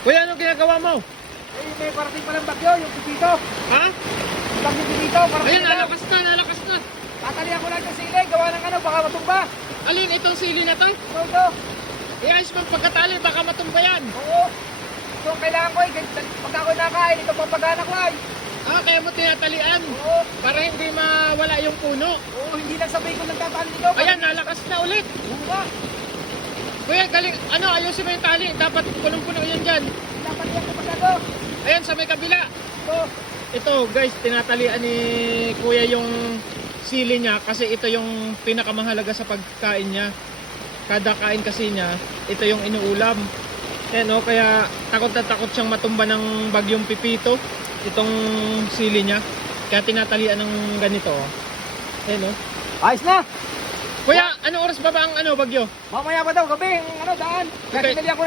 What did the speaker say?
Kuya, anong ginagawa mo? Eh, may parating palang bagyo, yung pipito. Ha? Yung bagyo pipito, parating Ayan, na. nalakas na, nalakas na. Tatalihan ko lang yung sili, gawa ng ano, baka matumba. Alin, itong sili na to? Ito. I-ayos mo pagkatali, baka matumba yan. Oo. So, kailangan ko pag ako nakain, ito papagana ko ay. Ah, kaya mo tinatalian. Oo. Para hindi mawala yung puno. Oo, hindi lang sabay ko nagtataan dito. Ayan, nalakas na ulit. Oo nga. Kuya, galing, ano, ayusin mo yung tali. Dapat punong-puno yan dyan. Pinapalihan ko pag ano. Ayan, sa may kabila. Ito. Ito, guys, tinatalian ni Kuya yung sili niya kasi ito yung pinakamahalaga sa pagkain niya. Kada kain kasi niya, ito yung inuulam. Ayan, oh, kaya takot na takot siyang matumba ng bagyong pipito. Itong sili niya. Kaya tinatalian ng ganito. Oh. Ayan, oh. Ayos na. Kuya, anong oras ba ang ano, bagyo? Mamaya pa daw, gabi, ang ano, daan. Kaya Okay. sinali ako